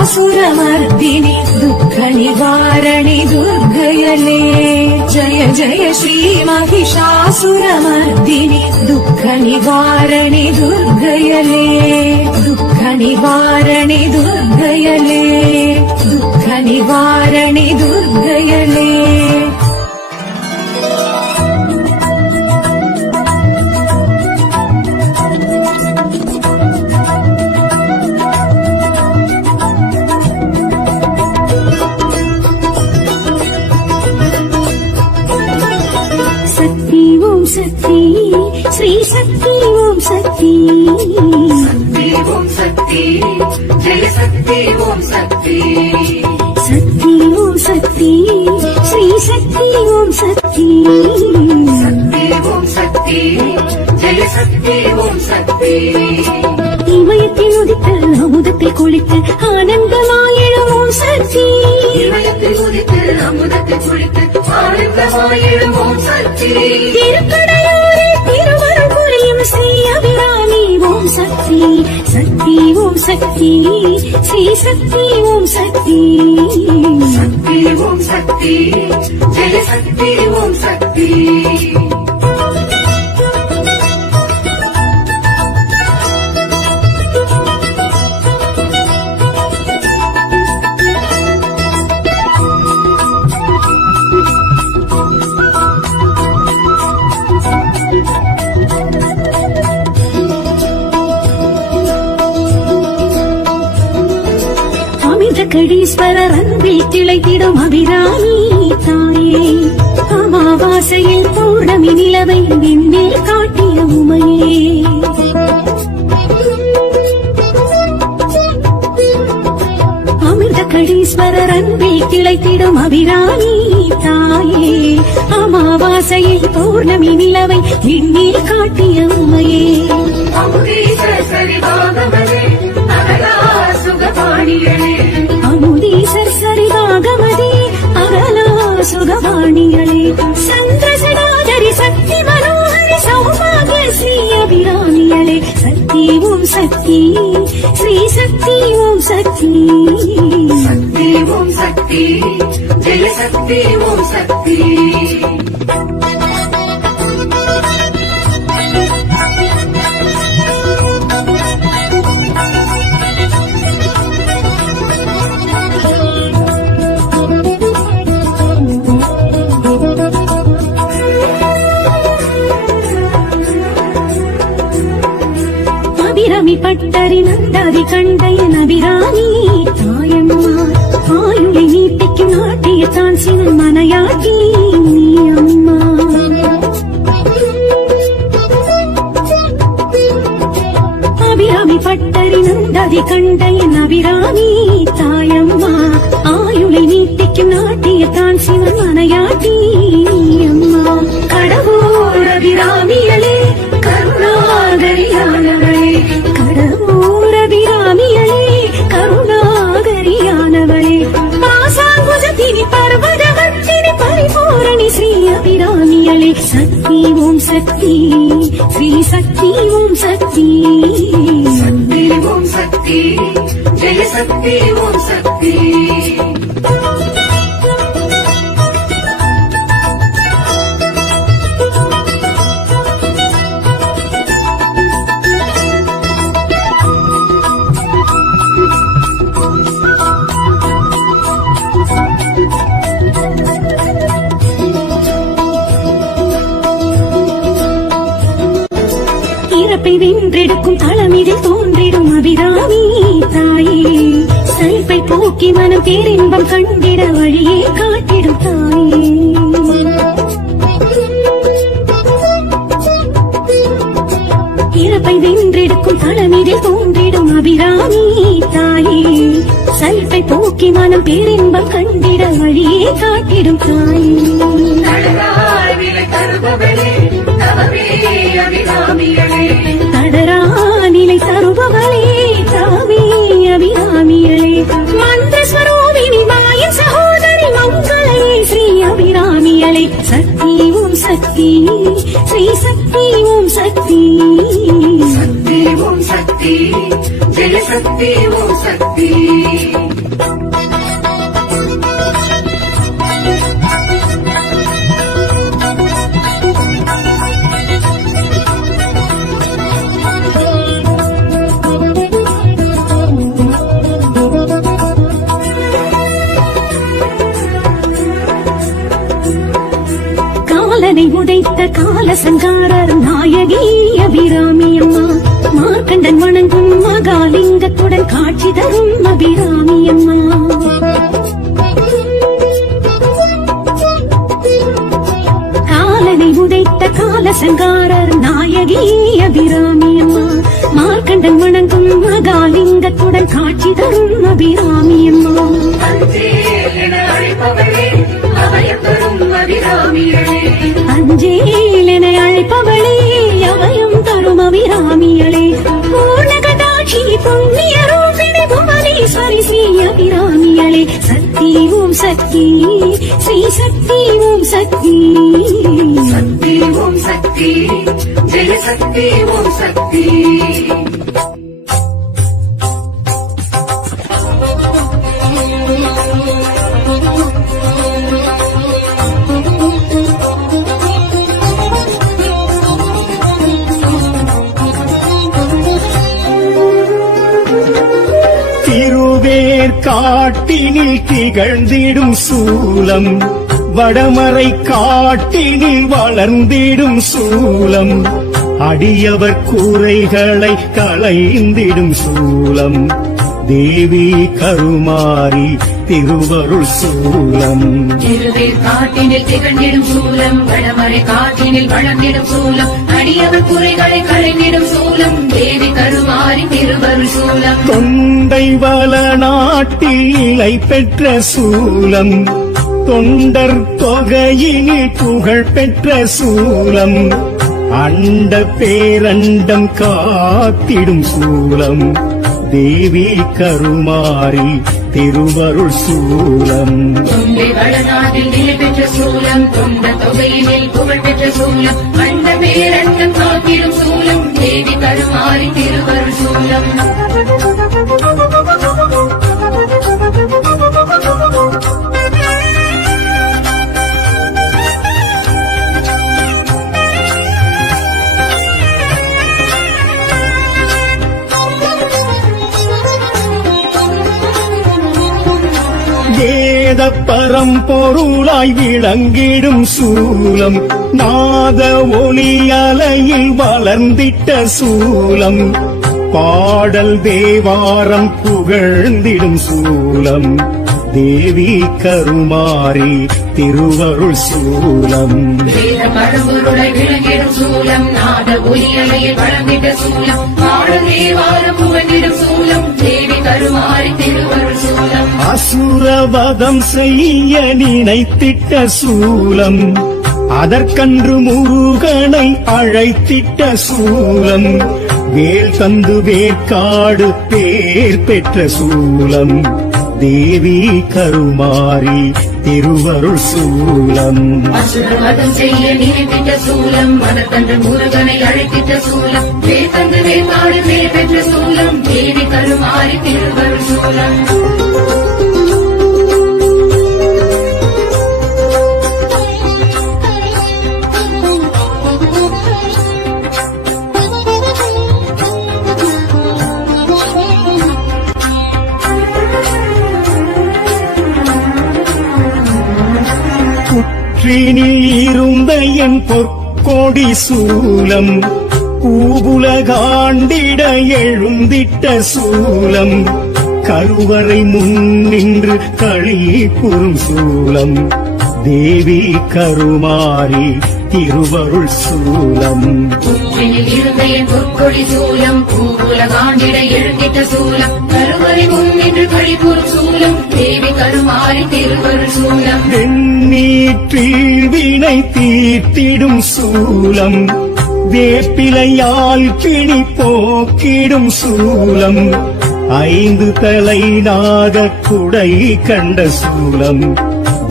महिषासुरमर्दिनि दुःखनिवारणि दुर्गयले जय जय श्री महिषासुरमर्दिनि दुःखनिवारणि दुर्गयले दुःखनिवारणि दुर्गयले दुःखनिवारणि दुर्गयले शक्ति श्री शक्ति ओम शक्ति शक्ति ओम शक्ति जय शक्ति ओम शक्ति शक्ति ओम शक्ति श्री शक्ति ओम शक्ति शक्ति ओम शक्ति जय शक्ति ओम शक्ति இமயத்தில் உதித்த அமுதத்தை குளித்த ஆனந்தமாயிடும் ஓம் சக்தி இமயத்தில் ஆயிடும் ஓம் சக்தி திருக்கடையூரில் திருவருள் புரியும் ஸ்ரீ அபிராமி ஓம் சக்தி சக்தி ஓம் சக்தி ஸ்ரீ சக்தி ஓம் சக்தி சக்தி ஓம் சக்தி ஜெய சக்தி ஓம் சக்தி கடீஸ்வரர் அன்பில் திளைத்திடும் அபிராமி தாயே அமாவாசையில் பௌர்ணமி நிலவை விண்ணில் காட்டிய உமையே அமிர்த கடீஸ்வரர் அன்பில் திளைத்திடும் அபிராமி தாயே அமாவாசையில் பௌர்ணமி நிலவை விண்ணில் காட்டிய உமையே அமுதீஸ்வர சரிவாகமதே அகலா சுகபாணிகளே அமுதீசர் சரிவாகமதே அகலா சுகவாணிகளே சந்திரசடாதரி சக்தி மனோஹரி சௌபாகிய ஸ்ரீ அபிராமிகளே சக்தி ஓம் சக்தி ஸ்ரீ சக்தி ஓம் சக்தி சக்தி ஓம் சக்தி ஜெய சக்தி ஓம் சக்தி அபிராமி பட்டரி நந்தாதி கண்டையன் அபிராமி தாயம்மா ஆயுளை நீட்டிக்கும் நாட்டிய தான்சிவன் மனையாட்டி நீ அம்மா அபிராமி பட்டரி நந்தாதி கண்டையன் அபிராமி தாயம்மா ஆயுளை நீட்டிக்கும் நாட்டிய தான்சிவன் மனையாட்டி நீ அம்மா கடவுள் அபிராமிகளே கருணாகரியானவளே கடவுள் அபிராமிகளே கருணாகரியானவளே பாசாங்குஜத்தினி பர்வதவர்த்தினி பரிபூரணி ஸ்ரீ அபிராமிகளே சக்தி ஓம் சக்தி ஸ்ரீ சக்தி ஓம் சக்தி சக்தி ஓம் சக்தி ஜெய சக்தி ஓம் சக்தி இறப்பை வென்றெடுக்கும் தளமிதில் தோன்றிடும் அபிராமி தாயே சைப்பை போக்கி மனம் பேரின்பம் கண்டிட வழியே காட்டிடும் தாயே இறப்பை வென்றெடுக்கும் தளமிதில் தோன்றிடும் அபிராமி தாயே சைப்பை போக்கி மனம் பேரின்பம் கண்டிட வழியே காட்டிடும் தாயே நடராய் விலை தருபவளே தவமே அபிராமிகளே தடரா நிலை தருபவளே தாவே அபிராமிகளே மந்திரஸ்வரூபிணி மாயின் சகோதரி மங்களே ஸ்ரீ அபிராமிகளே சக்தி ஓம் சக்தி ஸ்ரீ சக்தி ஓம் சக்தி சக்தி ஓம் சக்தி ஜெய சக்தி ஓம் சக்தி காலனை உடைத்த காலசங்காரர் நாயகி அபிராமி அம்மா மார்க்கண்டன் வணங்கும் மகாலிங்கத்துடன் காட்சி தரும் அபிராமி அம்மா காலனை உடைத்த காலசங்காரர் நாயகி அபிராமி அம்மா மார்க்கண்டன் வணங்கும் மகாலிங்கத்துடன் காட்சி தரும் அபிராமி அம்மா அஞ்சேல் என அழைப்பவளே அபயம் தரும் அபிராமிகளே அஞ்சேல் என அழைப்பவளே அபயம் தரும் அபிராமிகளே பூர்ணகடாட்சி புண்ணிய ரூபிணி புவனேஸ்வரி ஸ்ரீ அபிராமி அபிராமியளே சக்தி ஓம் சக்தி ஸ்ரீ சக்தி ஓம் சக்தி சக்தி ஓம் சக்தி ஜெய சக்தி ஓம் சக்தி காட்டினில் திகழ்ந்திடும் சூலம் வடமறை காட்டினில் வளர்ந்திடும் சூலம் அடியவர் கூரைகளை களைந்திடும் சூலம் தேவி கருமாரி திருவருள் சூலம் திருவேர் காட்டினில் திகழ்ந்திடும் சூலம் வடமறை காட்டினில் வளர்ந்திடும் சூலம் அடியவர் குறைகளை களைந்திடும் சூலம் தேவி கருமாரி திருவருள் சூலம் தொண்டை வள நாட்டில் நிலை பெற்ற சூலம் தொண்டர் தொகையினில் புகழ் பெற்ற சூலம் அண்ட பேரண்டம் காத்திடும் சூலம் தேவி கருமாரி திருவருள் சூலம் தொண்டை வளநாட்டில் நிலை பெற்ற சூலம் தொண்ட தொகையினில் புகழ் பெற்ற சூலம் அண்ட பேரண்டம் காத்திடும் சூலம் தேவி கருமாரி திருவருள் சூலம் வேத பரம்பொருளாய் விளங்கிடும் சூலம் நாத ஒளி அலையில் வளர்ந்திட்ட சூலம் பாடல் தேவாரம் புகழ்ந்திடும் சூலம் தேவி கருமாரி திருவருள் சூலம் வேத பரம்பொருளை விளங்கிடும் சூலம் நாத ஒலியலையில் வளர்ந்திட்ட சூலம் பாடல் தேவாரம் புகழ்ந்திடும் சூலம் தேவி கருமாரி திருவருள் சூலம் அசுரவதம் செய்ய நினைத்திட்ட சூலம் அதற்கன்று முருகனை அழைத்திட்ட சூலம் வேல் தந்து வேற்காடு பேர் பெற்ற சூலம் தேவி கருமாரி திருவருள் சூலம் அசுரவதம் செய்ய நினைத்திட்ட சூலம் அதற்கன்று முருகனை அழைத்திட்ட சூலம் வேல் தந்து வேற்காடு பேர் பெற்ற சூலம் தேவி கருமாரி திருவருள் சூலம் இருந்த என் பொற்கொடி சூலம் பூவுலகாண்டிட எழுந்திட்ட சூலம் கருவறை முன்னின்று களிப்புறும் சூலம் தேவி கருமாரி திருவருள் சூலம் இருந்த என் பொற்கொடி சூலம் பூவுலகாண்டிட எழுந்திட்ட சூலம் கருவறை முன்னின்று கழிப்புறும் சூலம் தேவி கருமாரி திருவருள் சூலம் வெண்ணீற்றில் வினை தீர்த்திடும் சூலம் வேப்பிலையால் பிணி போக்கிடும் சூலம் 5 தலை நாக குடை கண்ட சூலம்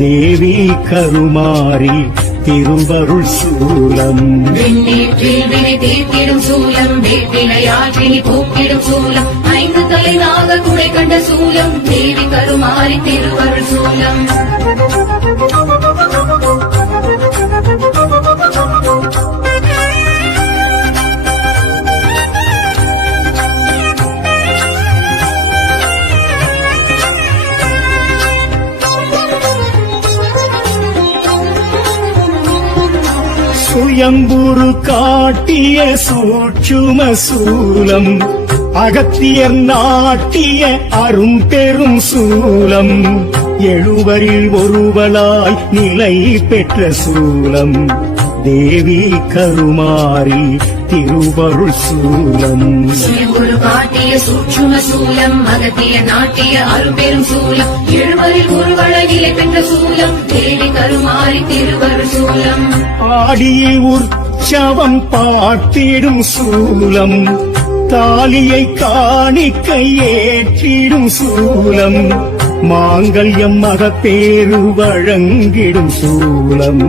தேவி கருமாரி திருவருள் சூலம் வெண்ணீற்றில் வினை தீர்த்திடும் சூலம் வேப்பிலையால் பிணி போக்கிடும் சூலம் 5 தலை நாக குடை கண்ட சூலம் தேவி கருமாரி திருவருள் சூலம் சுயம்புரு காட்டிய சூட்சும சூலம் அகத்தியர் நாட்டிய அரும்பெரும் சூலம் எழுவரில் ஒருவளாய் நிலை பெற்ற சூலம் தேவி கருமாரி திருவருள் சூலம் ஒரு காட்டிய சூட்சும சூலம் அகத்திய நாட்டிய அரும்பெரும் சூலம் எழுவரில் ஒருவளை நிலை பெற்ற சூலம் தேவி கருமாரி திருவருள் சூலம் ஆடியில் உற்சவம் பார்த்திடும் சூலம் தாலியை காணிக்கை ஏற்றிடும் சூலம் மாங்கல்யம் மகப்பேறு வழங்கிடும் சூலம்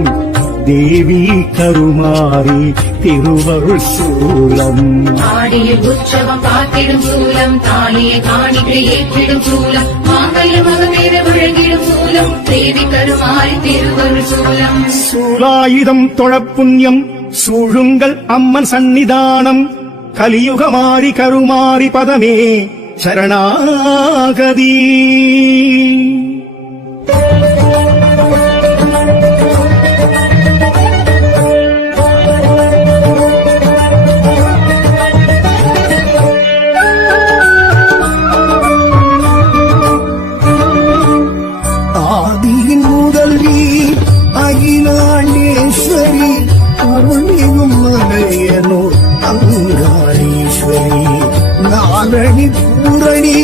தேவி கருமாரி திருவருள் சூலம் ஆடியில் உற்சவம் காத்திடும் சூலம் தாலியை காணிக்கை ஏற்றிடும் சூலம் மாங்கல்ய மகப்பேறு வழங்கிடும் சூலம் தேவி கருமாரி திருவருள் சூலம் சூலாயுதம் தொழப்புண்ணியம் சூழுங்கள் அம்மன் சந்நிதானம் கலியுகமாரி கருமாரி பதமே சரணாகதி ஆதியின் முதல்வி அகிலாண்டேஸ்வரி அருள்மிகும் மலையனூர் அங்காளீஸ்வரி நாரணி பூரணி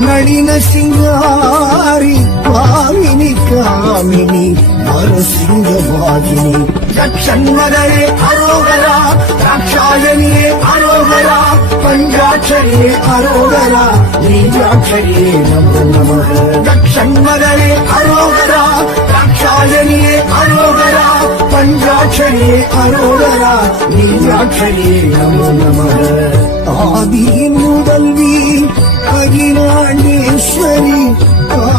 நளின சிங்காரி பாவினி காமினி மரசிங்கவாகினி தட்சண்மகளே அரோகரா ராட்சாயணியே அரோகரா பஞ்சாட்சரியே அரோகரா நீஜாட்சரியே நமோ நமः தட்சண்மகளே அரோகரா ராட்சாயணியே அரோகரா பஞ்சாட்சரியே அரோகரா நீஜாட்சரியே நமோ நமः ஆதியின் முதல்வி அகிலாண்டேஸ்வரி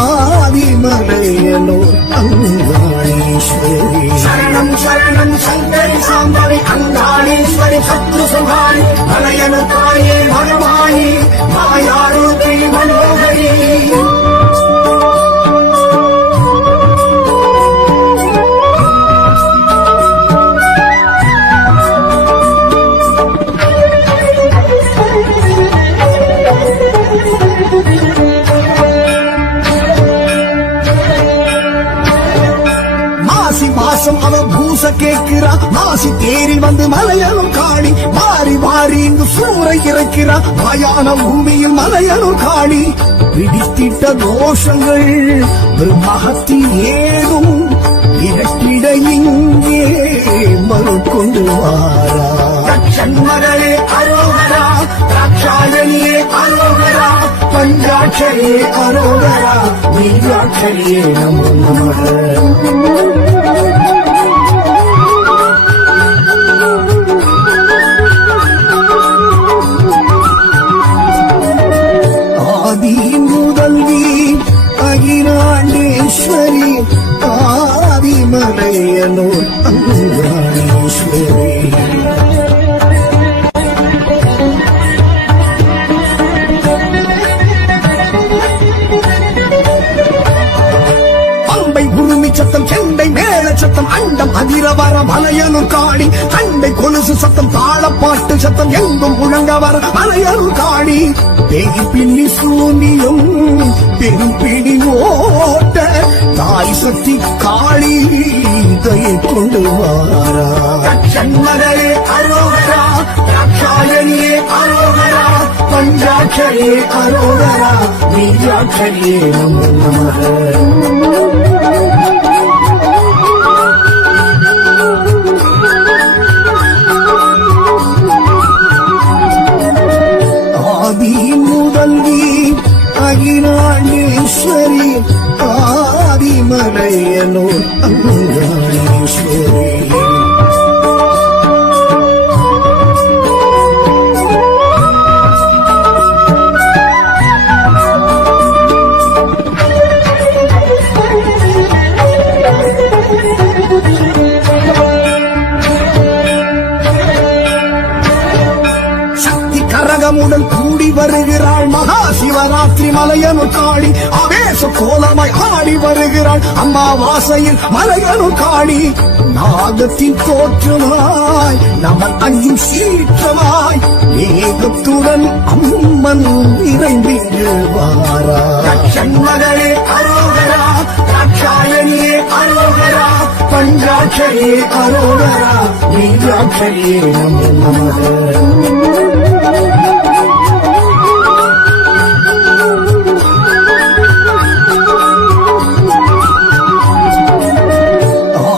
ஆதிமலையனூர் அங்காளீஸ்வரி சரணம் சரணம் சங்கரி சாம்பவி அங்காளீஸ்வரி சத்ரு சுகாரி மலையனு தாயே மனமாயி மாயாரூபி மனோகரி மாசம் அவ பூச கேட்கிறா மாசி தேரில் வந்து மலையனும் காணி மாறி மாறி இங்கு சூறை இறக்கிறா மயான பூமியில் மலையனும் காணி பிடித்திட்ட தோஷங்கள் மகத்தி ஏதும் இரட்டிட இங்கே மறுக்கொண்டு வாரா தட்சண்மகளே அரோகரா ராட்சாயணியே அரோகரா பஞ்சாட்சரியே அரோகரா நீஜாட்சரியே நமோ நமः ஆதியின் முதல்வி அகிலாண்டேஸ்வரி ஆதிமலையனூர் அங்காளீஸ்வரி சத்தம் செண்டை மேல சத்தம் அண்டம் அதிரவர மலையனூர் காணி சண்டை கொலுசு சத்தம் தாளப்பாட்டு சத்தம் எங்கும் முழங்க வர மலையனூர் காணி பேய் பின்னி சூனியும் பெரும் பிடி ஓட்ட தாய் சக்தி காளி கையை கொண்டு வாரா தட்சண்மகளே அரோகரா ராட்சாயணியே அரோகரா பஞ்சாட்சரியே அரோகரா நீஜாட்சரியே நமோ நமः ஆதியின் முதல்வி அகிலாண்டேஸ்வரி ஆதிமலையனூர் அங்காளீஸ்வரி கரகமுடன் கூடி வருகிறாள் மகா சிவராத்திரி மலையனூர் காளி ஆவேச கோலமாய் ஆடி வருகிறாள் அம்மாவாசையில் மலையனூர் காளி நாகத்தின் தோற்றமாய் நமன் அஞ்சும் சீற்றமாய் ஏகத்துடன் அம்மன் நிறைந்திங்கு வாரா தட்சண்மகளே அரோகரா ராட்சாயணியே அரோகரா பஞ்சாட்சரியே அரோகரா நீஜாட்சரியே நமோ நமः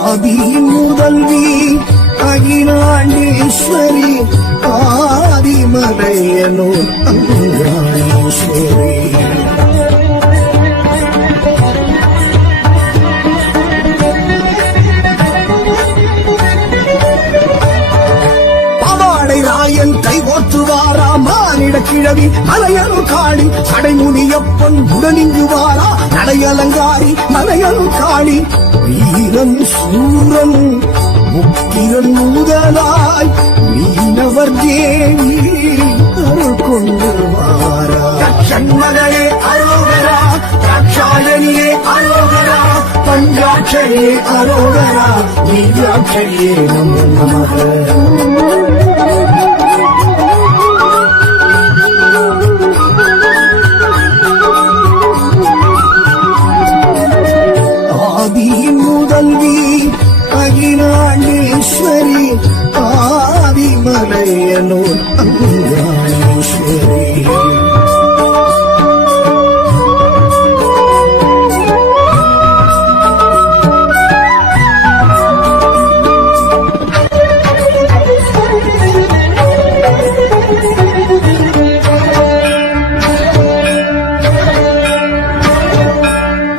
ஆதியின் முதல்வி அகிலாண்டேஸ்வரி ஆதிமலையனூர் அங்காளீஸ்வரி கிழவி மலையனு காளி சடைமுனியப்பன் உடனிங்கு வாரா நடையலங்காரி மலையனு காளி வீரன் சூரன் முக்கிரன் முதலாய் மீனவர் தேவி அருள் கொண்டு வாரா சண்மகளே அரோகரா தாட்சாயணியே அரோகரா பஞ்சாட்சரியே அரோகரா நீராட்சரியே நமோ நமக ஆதியின் முதல்வி அகிலாண்டேஸ்வரி ஆதிமலையனூர் அங்காளேஸ்வரி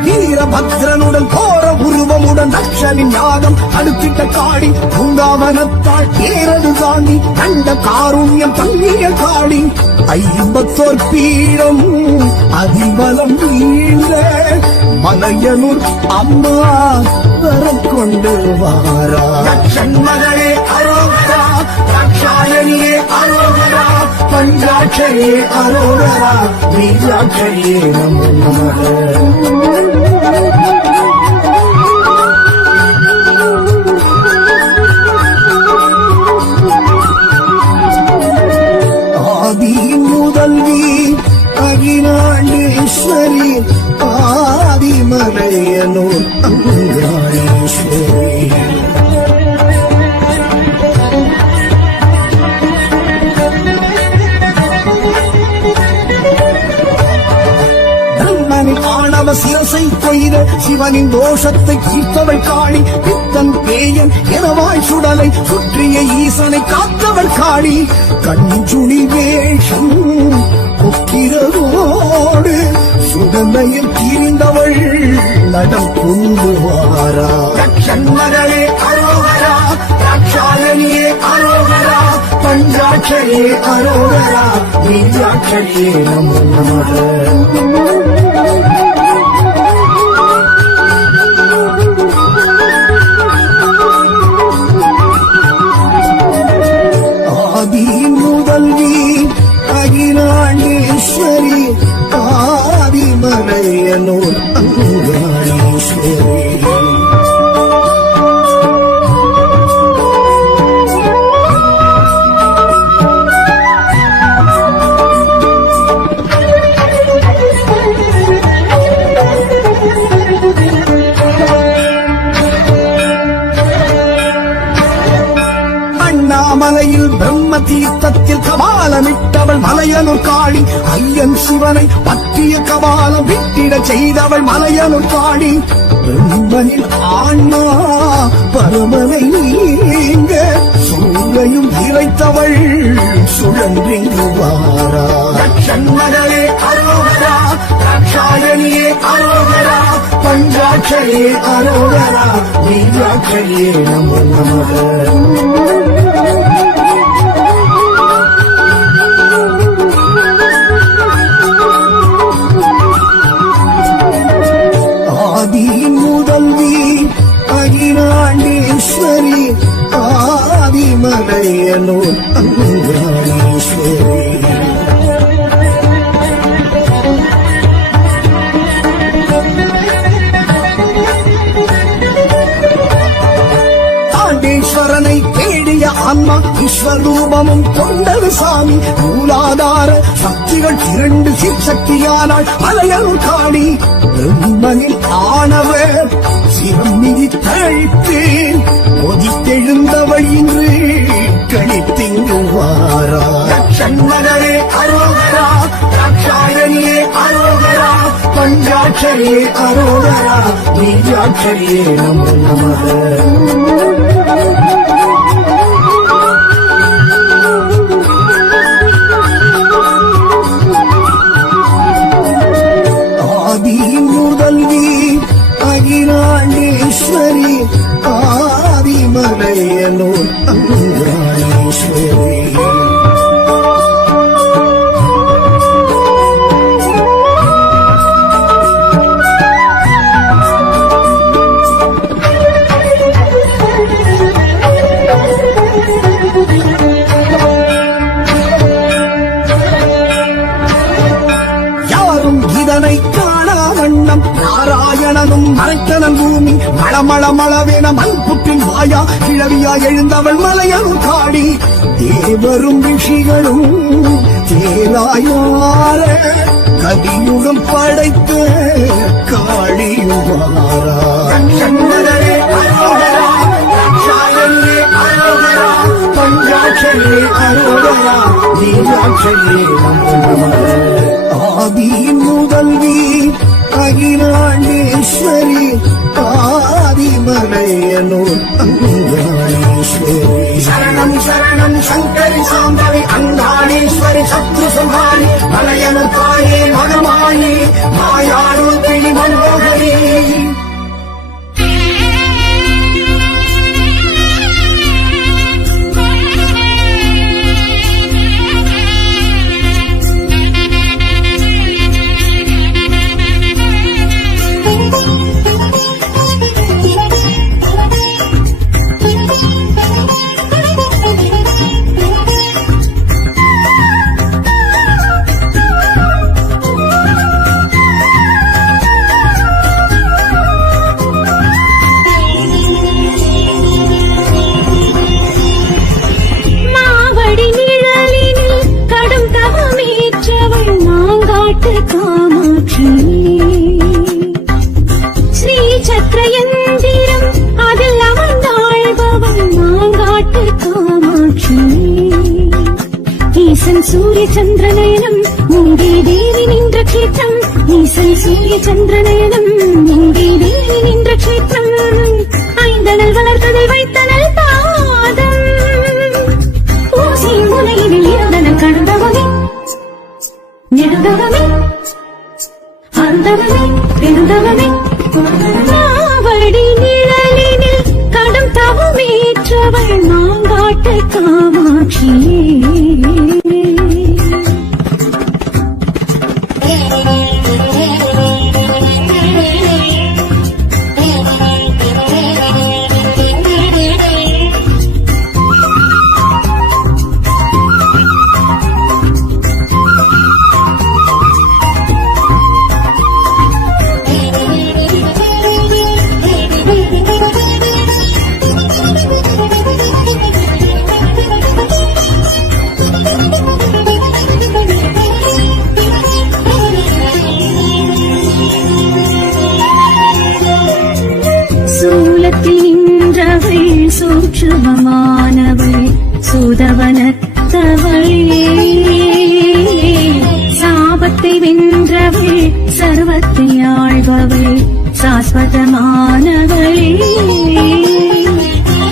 வீரபத்ரனுடன் கோர உருவமுடன் தட்சனின் யாகம் அடுத்திட்ட காளி பூங்காவனத்தாள் ஏறது தாண்டி கண்ட காருண்யம் தங்கிய காளி 54 பீடம் அதிபலம் வீழ்ந்த மலையனூர் அம்மா வரம் கொண்டு வாரா சண்மகளே அரோகரா தாட்சாயணியே அரோகரா பஞ்சாட்சரியே அரோகரா நீராட்சரியே நமோ நமக ஆதியின் முதல்வி அகிலாண்டேஸ்வரி ஆதிமலையனூர் அங்காளேஸ்வரி ஆணவ சிரசை கொய்த சிவனின் தோஷத்தை தீர்த்தவள் காளி பித்தன் பேயன் எனவாய் சுடலை சுற்றிய ஈசனை காத்தவள் காளி கஞ்சுளி வேஷம் கொக்கிறதோடு சுடலையில் தீர்ந்தவள் நடம் கொண்டு வாரா சண்மகளே அரோகரா தாட்சாயணியே அரோகரா பஞ்சாட்சரியே அரோகரா நீராட்சரியே நமோ நமக ஆதியின் முதல்வி அகிலாண்டேஸ்வரி ஆதிமலையனூர் அங்காளேஸ்வரி மலையில் பிரம்ம தீர்த்தத்தில் கபாலமிட்டவள் மலையனூர் காளி ஐயன் சிவனை பற்றிய கபாலம் விட்டிட செய்தவள் மலையனூர் காளி பிரம்மனின் ஆன்மா பரமனை நீங்க சூழையும் இறைத்தவள் சுழன்றிங்கு வாரா சண்மகளே அரோகரா தாட்சாயணியே அரோகரா பஞ்சாட்சரியே அரோகரா நீராட்சரியே நமோ நமக ஆதியின் முதல்வி அகிலாண்டேஸ்வரி ஆதிமலையனூர் அங்காளேஸ்வரி ஆண்டேஸ்வரனை தேடிய ஆன்மா விஸ்வரூபமும் கொண்டது சாமி மூலாதார சக்திகள் 2 சிற்சக்தியானாள் மலையனூர் காளி பிரம்மனில் ஆனவர் சிவம் மிதி தழைத்து கொதித்தெழுந்தவள் இன்று கணித்திங்கு வாரா சண்மகளே அரோகரா தாட்சாயணியே அரோகரா பஞ்சாட்சரியே அரோகரா நீராட்சரியே நமோ நமக ஆதியின் முதல்வி அகிலாண்டேஸ்வரி ஆதிமலையனூர் அங்காளேஸ்வரி மளமளவென மண் புற்றின் வாயா கிழவியா எழுந்தவள் மலையனு காடி தேவரும் ரிஷிகளும் தேராயார கதியுகம் படைத்த காளியுமாரா சண்மகரே அரோகரா சாயங்கே அரோகரா பஞ்சாட்சரே அரோகரா நீராட்சரே நமோ ஆதி முதல்வி அகிலாண்டேஸ்வரி ஆதிமலையனூர் அங்காளேஸ்வரி சரணம் சரணம் சங்கரி சாம்பவி அங்காளேஸ்வரி சத்ரு சம்ஹாரி மலையனு தாயே மகமாயி மாயாரூர் பிணி மனோகரி காமாட்சி ஸ்ரீ சக்கரயந்திரம் அதில் அமர்ந்தாழ்பவள் மாங்காட்டு காமாட்சி ஈசன் சூரிய சந்திரநயனம் மூங்கி தேவி நின்ற கஷேத்திரம் ஈசன் சூரிய சந்திரநயனம் மூங்கி தேவி நின்ற கஷேத்திரம் ஐந்தனல் வளர்த்ததை வைத்தனல் பாதம் ஊசி முனையில் இருந்தனல் கடந்தவகை நெடுந்தவமே அந்தவமே பெருந்தவமே மாவடி நிழலினில் கடும் தவமேற்றவள் மாங்காட்டு காமாட்சி சூட்சுமமானவள் சுதவனத்தவளே சாபத்தை வென்றவள் சர்வத்தை ஆழ்பவள் சாஸ்வதமானவளே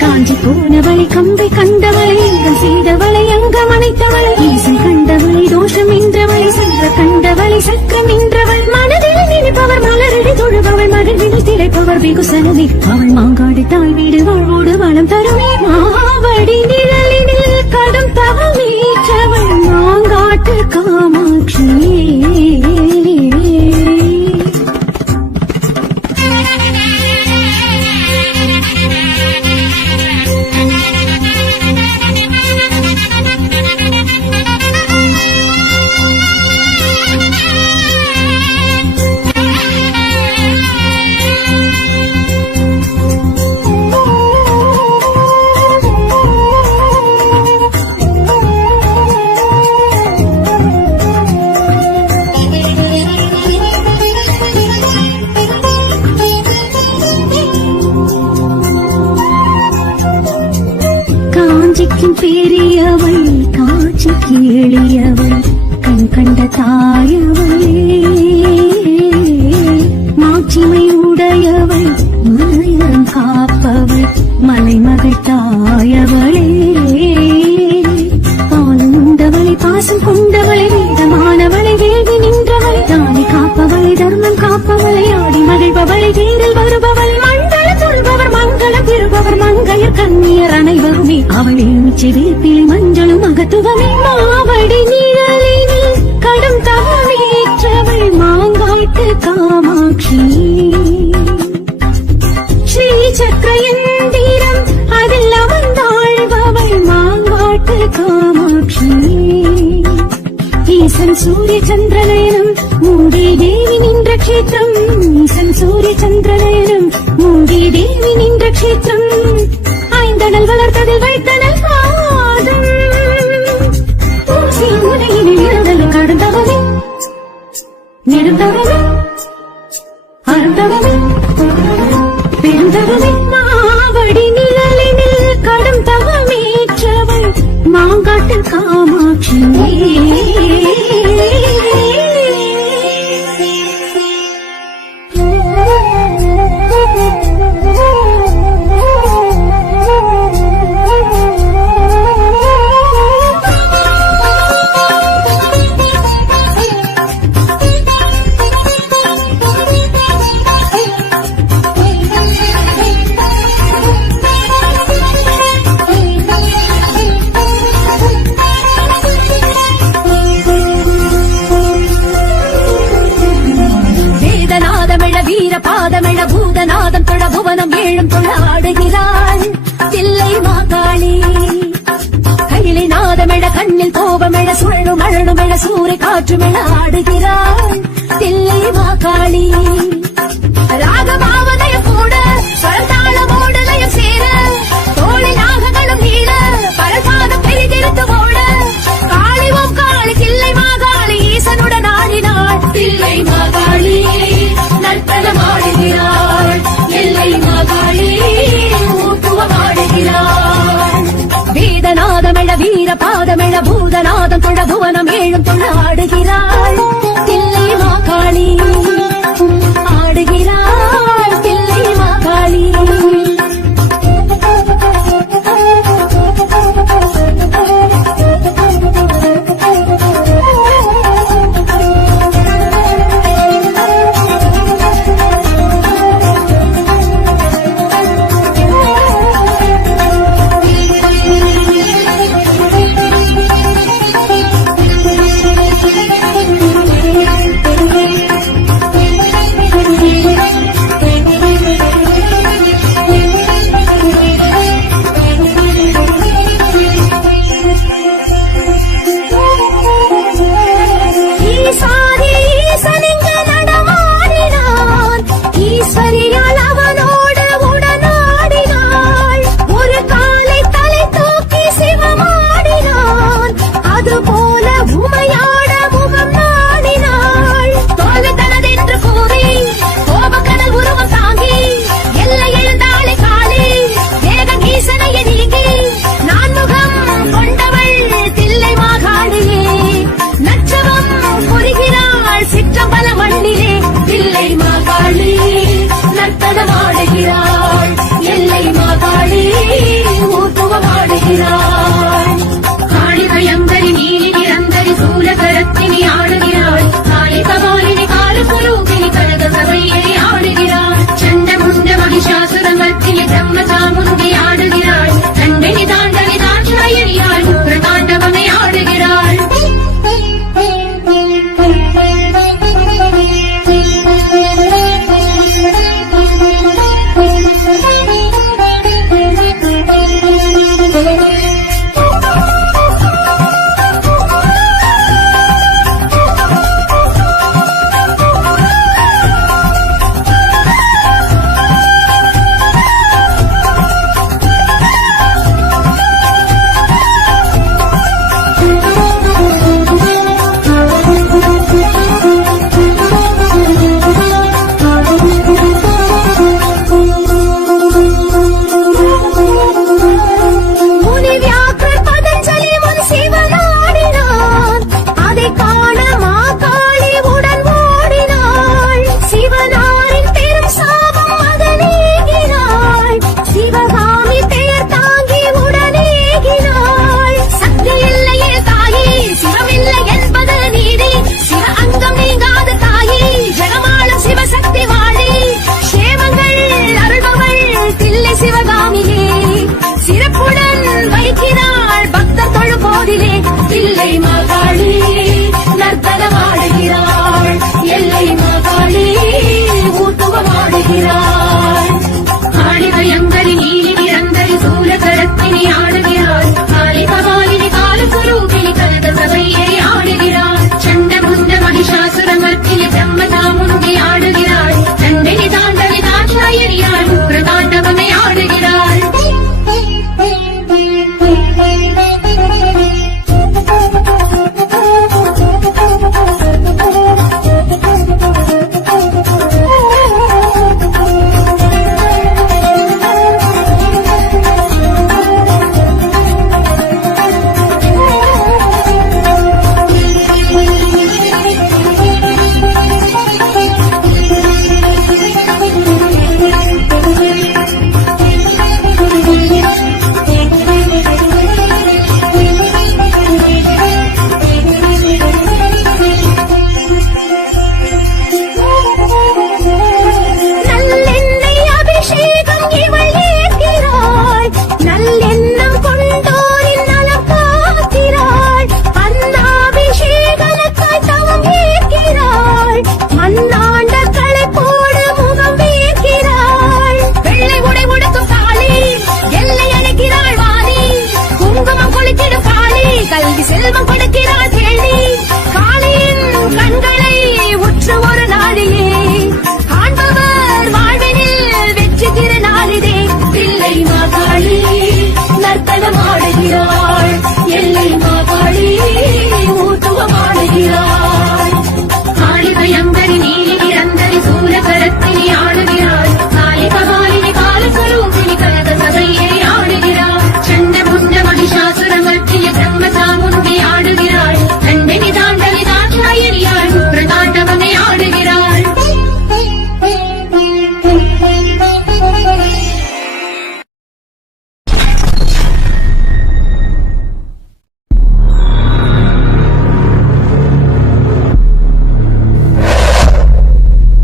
காஞ்சி போனவளை கம்பை கண்டவளை எங்கம் செய்தவளை அங்கம் அணைத்தவளை ஈசன் கண்டவளை தோஷம் என்றவளை சென்ற கண்டவளை சக்கரம் என்றவள் மனதில் நினைப்பவர் மலரடி தொழுபவள் மகிழ்வில் திளைப்பவர் வெகு சனதி அவள் மாங்காடு தாய் வீடு வாழ்வோடு வளம் தருமே மாவடி நிழலினில் கடும் தவமேற்றவள் மாங்காட்டு காமாட்சி பெரியவள் காட்சிக்கு எளியவள் கண் கண்ட தாயவளே மாட்சிமை உடையவள் மலையம் காப்பவள் மலைமகள் தாயவளே பாலும் உண்டவளை பாசம் கொண்டவளை வேதமானவளை வேதி நின்றவளை தானி காப்பவளை தர்மம் காப்பவளை ஆடி மகிழ்பவளை தேரில் வருபவள் மண்டல சொல்பவர் மங்களம் பெறுபவர் மங்கையர் கண்ணியர் அனைவருமே அவளே செவேப்பில் மஞ்சளும் மகத்துவமே மாவடி நிழலினில் கடும் தவமேற்றவள் மாங்காட்டு காமாட்சி ஸ்ரீ சக்கரயந்திரம் அதில் அமர்ந்தாழ்பவள் மாங்காட்டு காமாட்சி ஈசன் சூரிய சந்திரநயனம் மூடி தேவி நின்ற க்ஷேத்திரம் ஈசன் சூரிய சந்திரநயனம் மூடி தேவி நின்ற க்ஷேத்திரம் ஐந்தனல் வளர்த்ததில் வைத்தனல் பாதம் உலகினில் இருந்தலும் கடந்தவனே நெடுந்தவனே அருந்தவனே பெருந்தவனே மாவடி நிழலினில் கடும் தவமேற்றவள் மாங்காட்டு காமாட்சி வீர பாதமெழ பூதநாதம் தொழ புவனம் ஏழும் தொழ ஆடுகிறாள் தில்லை மாகாளி கையிலே நாதமெழ கண்ணில் கோபமெழ சுழலும் அழலுமெழ சூறை காற்றுமெழ ஆடுகிறாள் தில்லை மாகாளி ராகபாவதயம் கூட ஸ்வரதாளமோடு லயம் சேர தோழி நாகங்களும் நீள பரசாதம் பெரிதிருந்து ஓட காளிவோம் காளி தில்லை மாகாளி ஈசனுடன் ஆடினாள் தில்லை மாகாளி நர்த்தனமாடுகிறாள் எல்லை மாகாளி ஊட்டுவமாடுகிறாள் வேதநாதமெழ வீர பாதமெழ பூதநாதம் தொழ புவனம் ஏழும் தொழ ஆடுகிறாள்